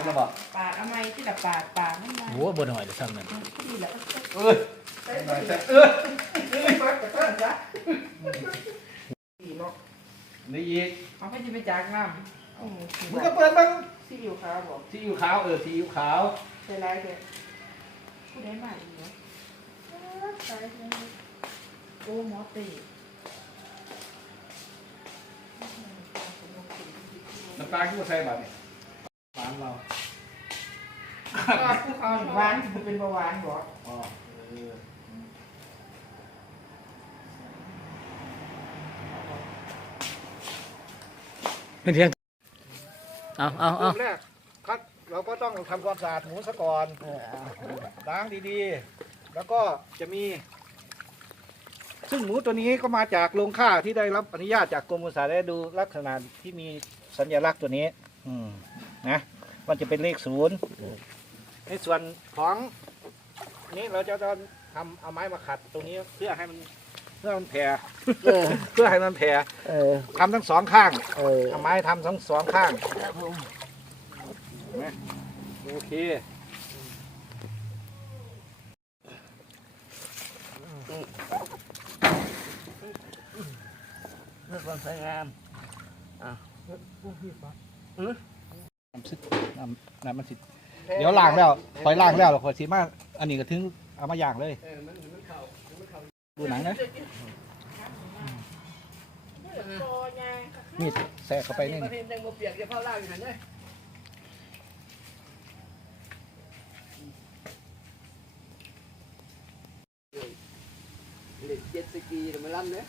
มันจะบอกปากเอาไม้ที่ละปากปากไม่มาโอ้บนหอยเดี๋ยวซ้ำนั่นที่ละเออใส่หน่อยที่แต่ละเออนี่เปิดกระเตื้องจ้ะสี่เนาะนี่อีกเอาให้จะไปจากน้ำอืมมึงก็เปิดบ้างซีอิ๊วขาวบอกซีอิ๊วขาวเออซีอิ๊วขาวใส่ไรเด็ดผู้ใดมาอีกเนาะใส่เลยโอ้หมอตีน้ำตาลที่ว่าใส่แบบนี้ หวานเราก็ผู้เขาหวานจะเป็นเบาหวานบอกอ๋อเออเป็นเพียงเอาเอาเอา แรกคัดเราก็ต้องทำความสะอาดหมูซะก่อนล้างดีๆ แล้วก็จะมี ซึ่งหมูตัวนี้ก็มาจากโรงฆ่าที่ได้รับอนุญาตจากกรมอุตสาหกรรมดูลักษณะที่มีสัญลักษณ์ตัวนี้ อืม นะมันจะเป็นเลขศูนย์ในส่วนของนี้เราจะต้องทำเอาไม้มาขัดตรงนี้เพื่อให้มันเพื่อมันแผ่เออ เพื่อให้มันแผ่เออ ทำทั้งสองข้างเออ เอาไม้ทำทั้งสองข้างเห็นไหมโอเคเพื่อความสวยงาม น้ำซึกน้ำน้ำมันสิเดี๋ยวล้างแล้วคอยล้างแล้วเราคอยสีมาอันนี้ก็ถึงเอามาย่างเลยดูหนังนะมีดแทรกเข้าไปนี่ประเทศแตงโมเปียกจะเข้าล่างอยู่หันเลยเล่นเจ็ตสกีเดี๋ยวมาลั่นเนี่ย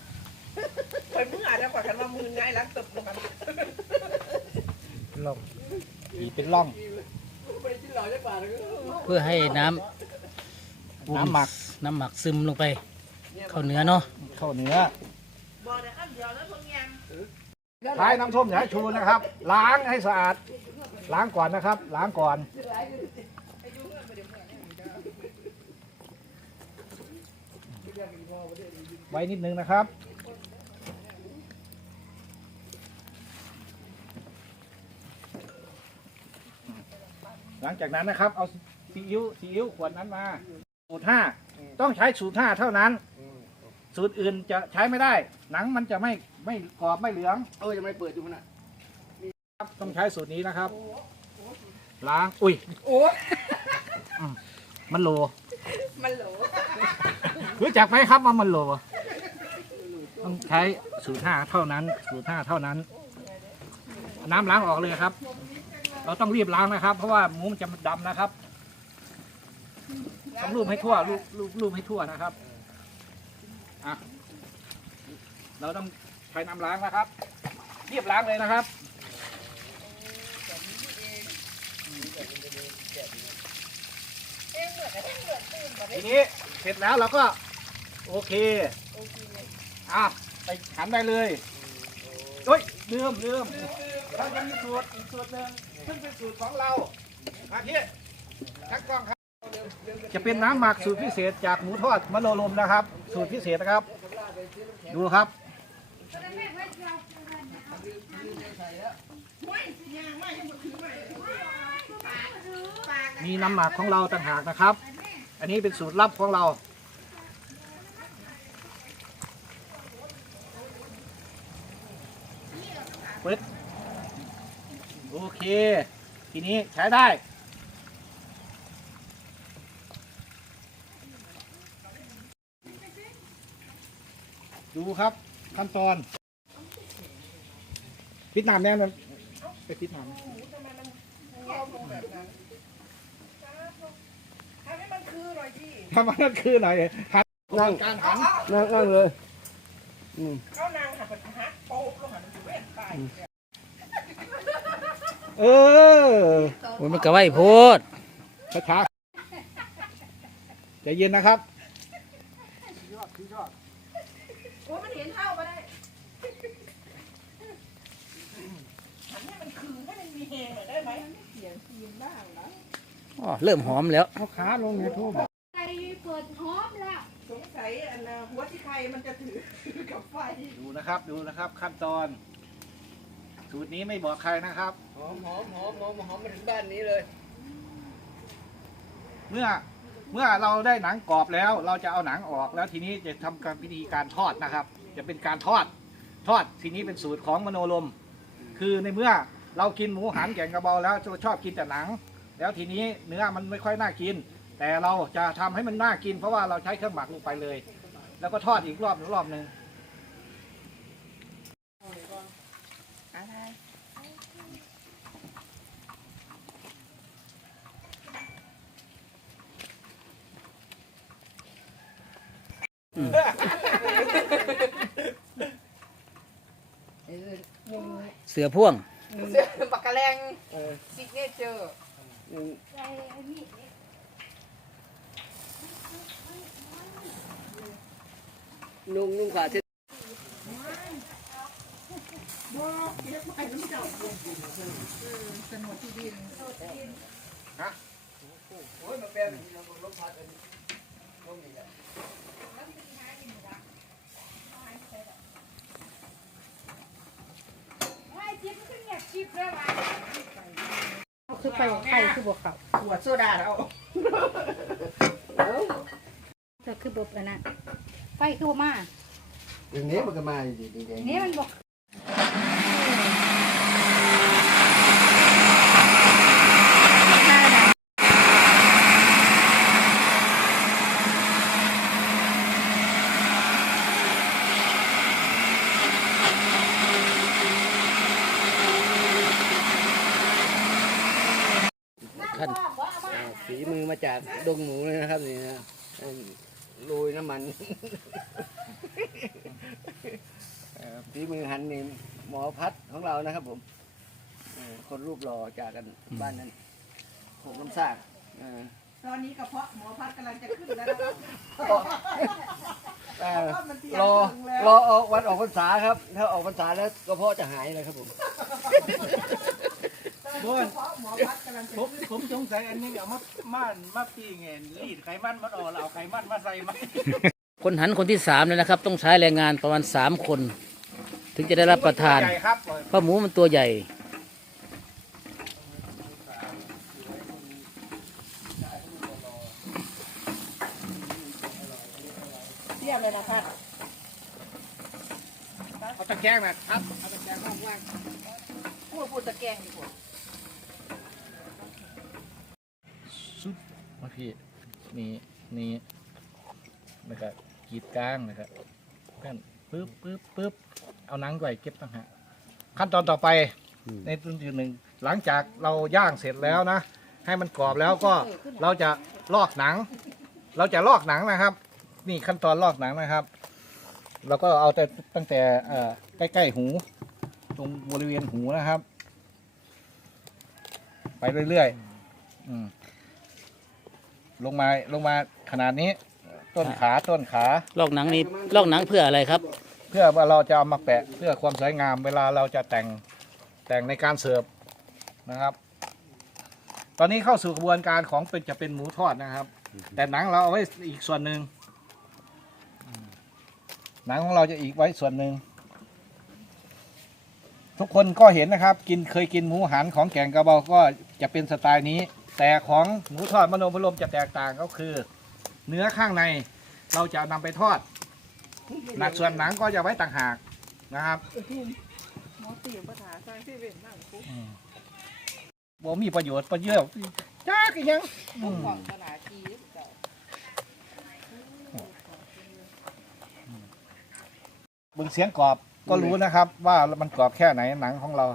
คอยมึงอาจจะกว่ากันว่ามือง่ายรักตบลงกัน ล่องอีเป็นล่องไม่ได้ที่หล่อจักบาทเลยเพื่อให้น้ำน้ำหมักน้ำหมักซึมลงไป เข้าเนื้อเนาะเข้าเนื้อบอกแต่ข้ามเดียวแล้วพวกยังท้ายน้ำส้มสายชูนะครับ ล้างให้สะอาด ล้างก่อนนะครับ ล้างก่อนไว้นิดนึงนะครับ หลังจากนั้นนะครับ เอาซีอิ๊วซีอิ๊วขวดนั้นมา สูตรห้าต้องใช้สูตรห้าเท่านั้น สูตรอื่นจะใช้ไม่ได้ หนังมันจะไม่ไม่กรอบไม่เหลืองเออยังไม่เปิดอยู่ขนาดครับต้องใช้สูตรนี้นะครับ ล้างอุ้ยโอ้อืมมันโล มันโหลรู้จักไหมครับว่ามันโลต้องใช้สูตรห้าเท่านั้น สูตรห้าเท่านั้น น้ำล้างออกเลยครับ เราต้องรีบล้างนะครับ เพราะว่าหมูมันจะดำนะครับต้องรูปให้ทั่วรูปรูปรูปให้ทั่วนะครับอะเราต้องใช้น้ำล้างนะครับรีบล้างเลยนะครับทีนี้เสร็จแล้วเราก็ โอเคอะไปหันได้เลย เฮ้ยลืมลืมเราจะมีสูตรอีกสูตรหนึ่งซึ่งเป็นสูตรของเรามาที่ชักกล้องครับ จะเป็นน้ำหมักสูตรพิเศษจากหมูทอดมะโนลมนะครับ สูตรพิเศษนะครับ ดูครับ มีน้ำหมักของเราต่างหากนะครับ อันนี้เป็นสูตรลับของเรา ปึ๊ดโอเค ทีนี้ใช้ได้ ดูครับขั้นตอนพิดน้ำแน่นอนไปพิดน้ำทำให้มันคือหน่อยสิทำมันนั่นคือหน่อยหันนั่งการหัน นั่งนั่งเลย อืม เขานางหักหักหักโป๊ะลงหัน เว้นตายเออโอ้ยมันกระไว้โพดช้าๆใจเย็นนะครับโอ้มันเห็นเท่าก็ได้หันให้มันคือให้มันมีเฮงหน่อยได้ไหมเสียงทีมบ้างนะอ๋อเริ่มหอมแล้วเอาขาลงในทูบไก่เปิดพร้อมแล้วสงสัยอันน่ะหัวที่ใครมันจะถือกับไฟ ดูนะครับ ดูนะครับขั้นตอน สูตรนี้ไม่บอกใครนะครับ หอมหอมหอมหอมหอมมาถึงบ้านนี้เลย เมื่อเมื่อเราได้หนังกรอบแล้ว เราจะเอาหนังออกแล้วทีนี้จะทำการวิธีการทอดนะครับ จะเป็นการทอดทอดทีนี้เป็นสูตรของมโนลม คือในเมื่อเรากินหมูหันแกงกระเบาแล้วจะชอบกินแต่หนัง แล้วทีนี้เนื้อมันไม่ค่อยน่ากิน แต่เราจะทำให้มันน่ากิน เพราะว่าเราใช้เครื่องหมักลงไปเลย แล้วก็ทอดอีกรอบหนึ่งรอบหนึ่ง อะไร เสือพ่วง เสื้อปากกาแรงเออซิกเนเจอร์หนึ่งไอ้ไอ้นี่นุ่งนุ่งขาเช็ดสนุกที่ดินโอ้ยมาแปลงเราลมพัดอันนี้ลมนี่แหละ ไอ้จิ๊บมันก็เงียบจิ๊บแล้วว่ะ คือไปไข่คือบวกเขาขวดโซดาแล้วเธอคือบบอันนั้นไฟคือบ่มาอย่างนี้มันก็มาดีดีดีนี่มันบอก ขั้นฝีมือมาจากดงหมูเลยนะครับนี่นะโรยน้ำมันเอ่อฝีมือหันนี่หมอพัดของเรานะครับ ผมเอ่อคนรูปหล่อจากกันบ้านนั้นหกน้ำซากเอ่อตอนนี้กระเพาะหมอพัดกำลังจะขึ้นแล้วนะครับเอ่อมันเตรียมรอถึงแล้วรอออกวันออกพรรษาครับ ถ้าออกพรรษาแล้วกระเพาะจะหายเลยครับผม กระเพาะหมอพัดกำลังจะผมผมสงสัยอันนี้เอามาม่านมาปีไงรีดไขมันมันออกแล้วเอาไขมันมาใส่ไหมคนหันคนที่สามเลยนะครับ ต้องใช้แรงงานประมาณสามคน ถึงจะได้รับประทานใหญ่ครับเพราะหมูมันตัวใหญ่เทียบเลยนะพัดเอาตะแกรงนะครับเอาตะแกรงว่างพูดพูดตะแกรงดีกว่า ๆซุป มาพี่นี่นี่นะครับกรีดกลางนะครับแป้นปึ๊บปึ๊บปึ๊บเอาหนังไว้เก็บต่างหากขั้นตอนต่อไปอืมในตัวที่หนึ่งหลังจากเราย่างเสร็จแล้วนะ ให้มันกรอบแล้วก็เราจะลอกหนัง เราจะลอกหนังนะครับ นี่ขั้นตอนลอกหนังนะครับ เราก็เอาแต่ตั้งแต่เอ่อใกล้ๆหู ตรงบริเวณหูนะครับ ไปเรื่อยๆอืม ลงมาลงมาขนาดนี้ ต้นขาต้นขาลอกหนังนี้ลอกหนังเพื่ออะไรครับ เพื่อว่าเราจะเอามาแปะเพื่อความสวยงามเวลาเราจะแต่งแต่งในการเสิร์ฟนะครับ ตอนนี้เข้าสู่กระบวนการของเป็นจะเป็นหมูทอดนะครับ แต่หนังเราเอาไว้อีกส่วนหนึ่งหนังของเราจะอีกไว้ส่วนหนึ่งทุกคนก็เห็นนะครับ กินเคยกินหมูหันของแกงกระเบาก็จะเป็นสไตล์นี้ แต่ของหมูทอดมโนพลมจะแตกต่างก็คือ เนื้อข้างในเราจะนำไปทอดหนักส่วนหนังก็จะไว้ต่างหากนะครับหมอตีภาษาสร้างที่เวียนมากปุ๊บบ่มีประโยชน์ประเยอะจ้ากันยังอืมของขนาดจีบเจ้าเบิ่งเสียงกรอบก็รู้นะครับ ว่ามันกรอบแค่ไหนหนังของเรา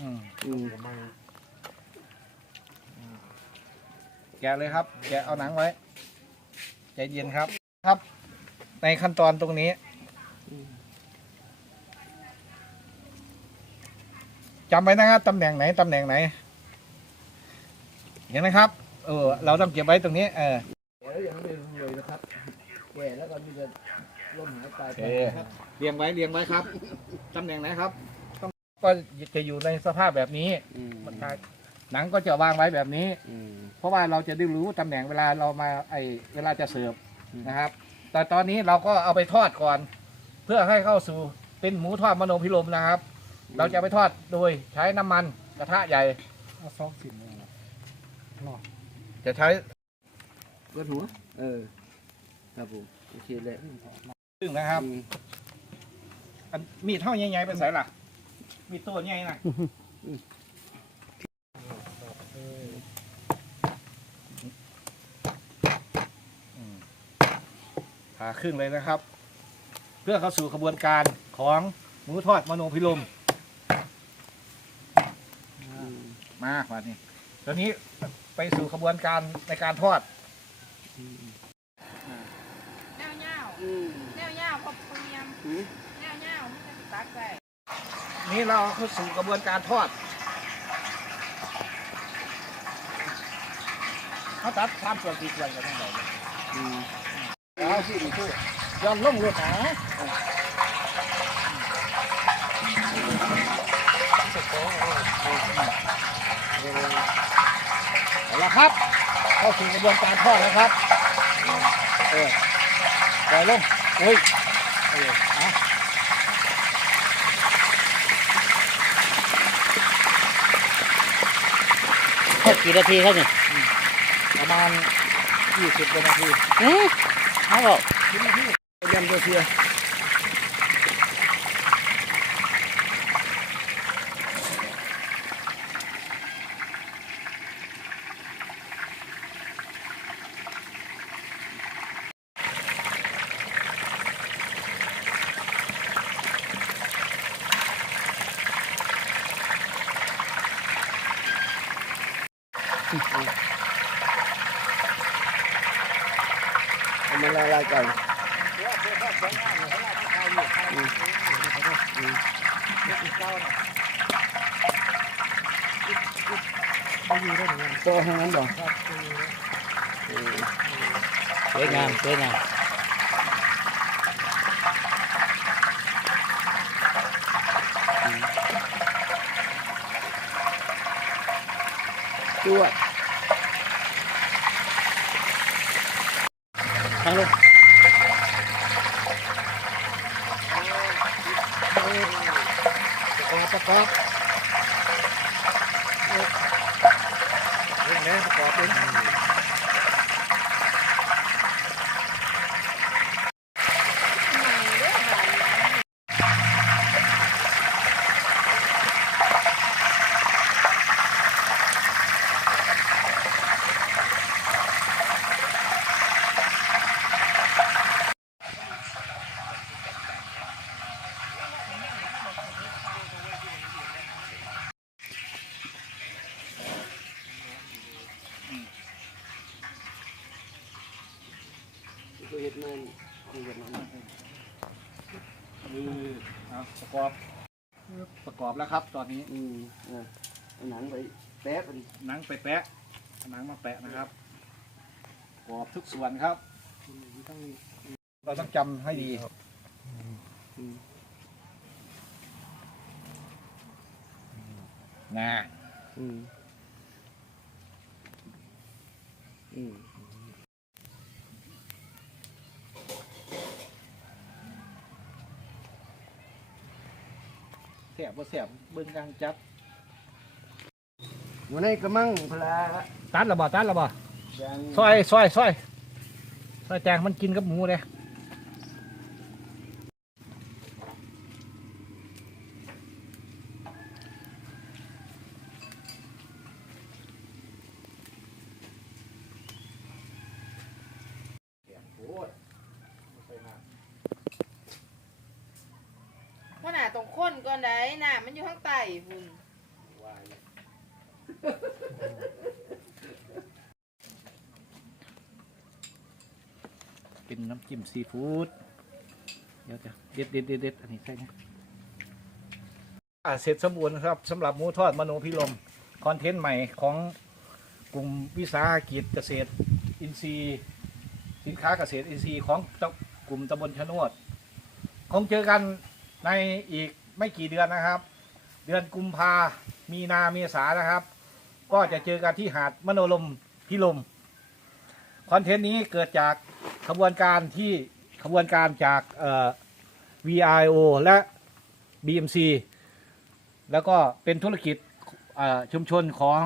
อืมอืม แกะเลยครับ แกะเอาหนังไว้ ใจเย็นครับครับ ในขั้นตอนตรงนี้ จำไว้นะครับตำแหน่งไหนตำแหน่งไหน เห็นไหมครับ เออ เราต้องเก็บไว้ตรงนี้ เออแก่แล้วยังไม่รวยนะครับแก่แล้วก็มีแต่ลมหายใจไปโอเคนะครับเรียงไว้เรียงไว้ครับ ตำแหน่งไหนครับ ต้องก็จะอยู่ในสภาพแบบนี้อืม หนังก็จะวางไว้แบบนี้ อืม เพราะว่าเราจะได้รู้ตำแหน่งเวลาเรามาไอเวลาจะเสิร์ฟอืม นะครับ แต่ตอนนี้เราก็เอาไปทอดก่อน เพื่อให้เข้าสู่เป็นหมูทอดมโนพิรมนะครับ เราจะไปทอดโดยใช้น้ำมันกระทะใหญ่ เอาซองสินเลยนะเนาะจะใช้เปิดหัว เออ ครับผมโอเคเลยซึ่งนะครับอืมอันมีดเท่าใหญ่ๆเป็นไสล่ะ มีดตัวใหญ่นะ ผ่าครึ่งเลยนะครับ เพื่อเข้าสู่กระบวนการของหมูทอดมโนพิรมอืมมาวันนี้ตอนนี้ไปสู่กระบวนการในการทอดอืมแนวเงาอืมแนวเงาพอเพียงอืมแนวเงาไม่ใช่ตักใส่นี่เราเข้าสู่กระบวนการทอดเขาตัดความส่วนที่ส่วนกันทั้งหมด เลยอืมเอาสิดูตู้ย้อนลงรถนะเอาละครับ เข้าสู่กระบวนการทอดแล้วครับ เออปล่อยลงโอ้ยเออเอาทอดกี่นาทีครับเนี่ยประมาณยี่สิบนาทีอืมเอาบอกยำตัวเทียเอามาละลายก่ อนตัวทางนั้นบ่สวยงาม สวยงามตัวทั้งลูกประกอบประกอบเรื่องนี้ประกอบเป็น ตัวเห็ดมันตัวเห็ดมัน มือเอา ประกอบประกอบแล้วครับ ตอนนี้อืมอะเอาหนังไปแป๊บมันหนังไปแปะเอาหนังมาแปะนะครับประกอบทุกส่วนครับเราต้องจำให้ดีนะอืมอืม แสบบ่แสบเบิ่งกลางจับวันนี้กระมังพลาตัดระบ่ตัดระบ่อย่างซอยซอยซอยซอยแจงมันกินกับหมูเลย ว่าหนาตรงข้นก่อ นได้น่ะมันอยู่ข้างใต้พุ่นเป็นน้ำจิ้มซีฟู้ดเดี๋ยวจะเด็ดเด็ดเด็ดเด็ดอันนี้ใช่ไหมอ่าเสร็จสมบูรณ์ครับสำหรับหมูทอดมโนพิรมคอนเทนต์ใหม่ของกลุ่มวิสาหกิจเกษตรอินทรีย์ สินค้าเกษตรอินทรีย์ของตะกลุ่มตำบลชะโนด คงเจอกันในอีก ไม่กี่เดือนนะครับ เดือนกุมภามีนาเมษานะครับ ก็จะเจอกันที่หาดมโนลมพิลมคอนเทนต์นี้เกิดจากขบวนการที่ขบวนการจากเอ่อ VIO และ BMC แล้วก็เป็นธุรกิจอ่าชุมชนของ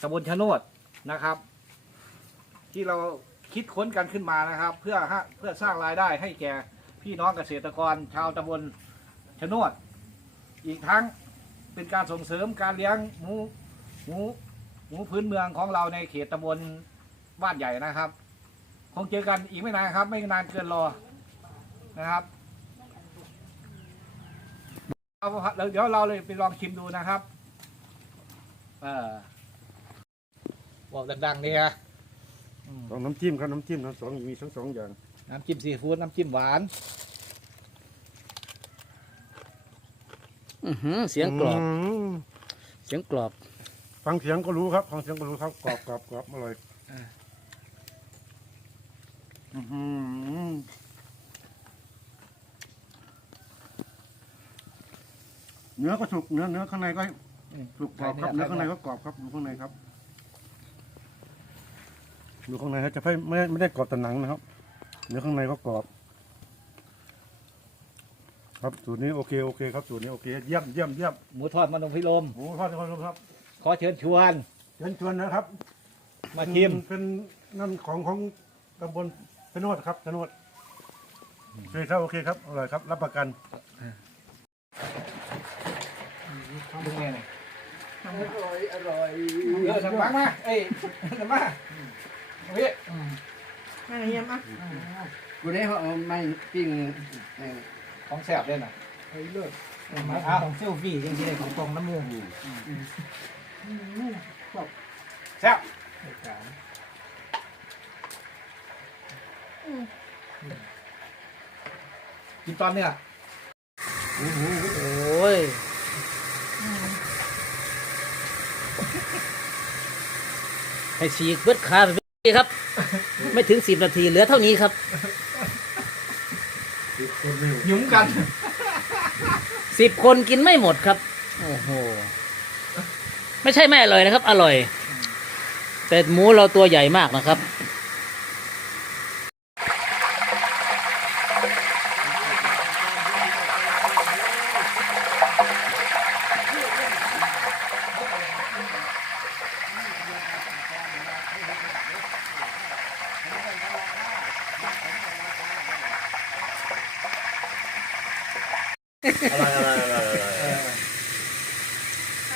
ตำบลชะโนดนะครับ ที่เราคิดค้นกันขึ้นมานะครับ เพื่อเพื่อสร้างรายได้ให้แก่ พี่น้องเกษตรกรชาวตำบลชะโนดอีกทั้งเป็นการส่งเสริมการเลี้ยงหมูหมูหมูพื้นเมืองของเราในเขตตำบลบ้านใหญ่นะครับ คงเจอกันอีกไม่นานครับ ไม่นานเกินรอนะครับเอาเดี๋ยวเราเลยไปลองชิมดูนะครับ เออบอกดังๆเนี่ยอืมสองน้ำจิ้มครับน้ำจิ้มทั้งสองมีทั้งสองอย่าง น้ำจิ้มซีฟู้ดน้ำจิ้มหวาน อื้อหือเสียงกรอบ มเสียงกรอบ ฟังเสียงก็รู้ครับฟังเสียงก็รู้ครับกรอบกรอบกรอบอร่อยอื้อหือเนื้อก็สุกเนื้อเนื้อข้างในก็อืมสุกกรอบครับใช่เนื้เนื้ออข้างในก็กรอบครับดูข้างในครับดูข้างในครับจะไม่ไม่ไม่ได้กรอบแต่หนังนะครับ เนื้อข้างในก็กรอบ ครับสูตรนี้โอเคโอเคครับสูตรนี้โอเคเยี่ยมเยี่ยมเยี่ยมหมูทอดมันงพิลมโอ้ทอดทอดทอดครับขอเชิญชวน เชิญชวนนะครับมาชิมเป็นนั่นของของตำบลชะโนดครับชะโนดโอเคครับโอเคครับอร่อยครับ รับประกันดูไงเนี่ยอร่อยอร่อยเออสังมังมาเอ้ยสังมาเฮ้ย มาเยี่ยมอะกูได้เขาเอาไม้ปิ้งเออของแสบเลยน่ะเฮ้ยเลิศมาเอาต้องเซลฟี่จริงๆของตรงน้ำมูกแซ่บกินตอนเนี้ยโอ้ยให้ฉีกเบิดขาไปพี่ครับ ไม่ถึงสิบนาทีเหลือเท่านี้ครับหยุ้มกันสิบคนกินไม่หมดครับ โอ้โห ไม่ใช่ไม่อร่อยนะครับ อร่อย แต่หมูเราตัวใหญ่มากนะครับ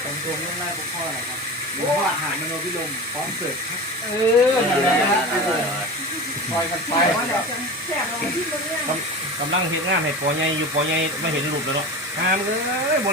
ตรงตรงๆง่ายๆพวกพ่อหน่อยครับหมูทอาหารมโนพิลมพร้อมเสิร์ฟครับเออนั่นแหละคอยกันไปแซ่บเราที่มันเนี่ย กำลังเห็นงานให้ปอใหญ่อยู่ปอใหญ่ไม่เห็นรูปแล้วเนาะงามเลยบ่